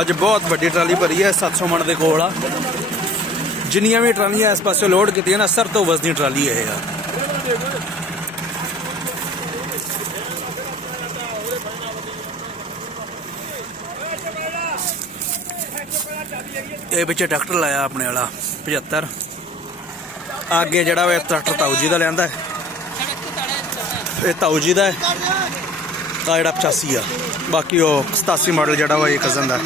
ਅੱਜ ਬਹੁਤ ਵੱਡੀ ਟਰਾਲੀ ਭਰੀ ਹੈ 700 ਮਣ ਦੇ ਕੋਲ ਆ। ਜਿੰਨੀਆਂ ਵੀ ਟਰਾਲੀਆਂ ਇਸ ਪਾਸੇ ਲੋਡ ਕੀਤੀਆਂ ਨਾ ਸਰ ਤੋਂ ਵਸਦੀ ਟਰਾਲੀ ਇਹ ਆ। ਇਹ ਪਿੱਛੇ ਟਰੈਕਟਰ ਲਾਇਆ ਆਪਣੇ ਵਾਲਾ 75 ਅੱਗੇ ਜਿਹੜਾ ਵਾ ਟਰੈਕਟਰ ਤਾਊ ਜੀ ਦਾ ਲਿਆਂਦਾ ਇਹ ਤਾਊ ਜੀ ਦਾ ਹੈ ਆ ਜਿਹੜਾ 85 ਆ। ਬਾਕੀ ਉਹ 87 ਮਾਡਲ ਜਿਹੜਾ ਵਾ ਇਹ ਕਜ਼ਨ ਦਾ।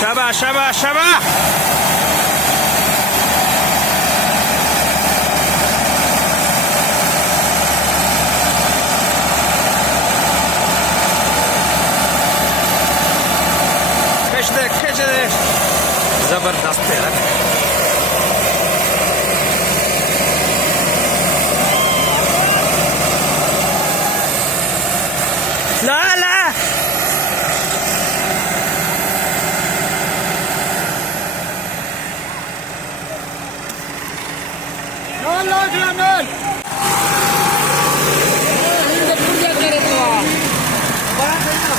शाबाश शाबाश शाबाश। खिंच दे जबरदस्त है। ला ला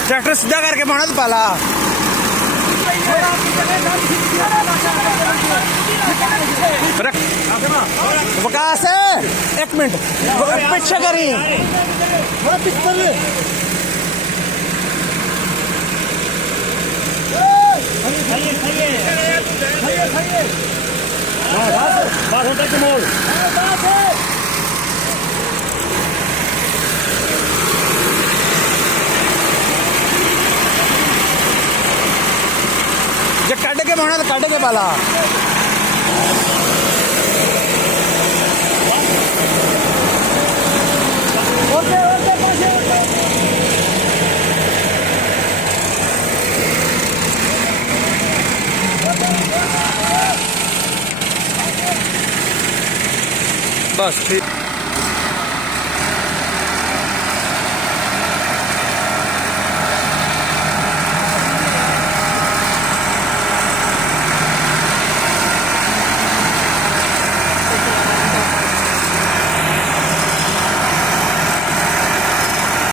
ट्रैक्टर सीधा करके पाना तो पाला विकास एक मिनट पीछे करी जो कट के पाना तो कट के पाला बस ठीक।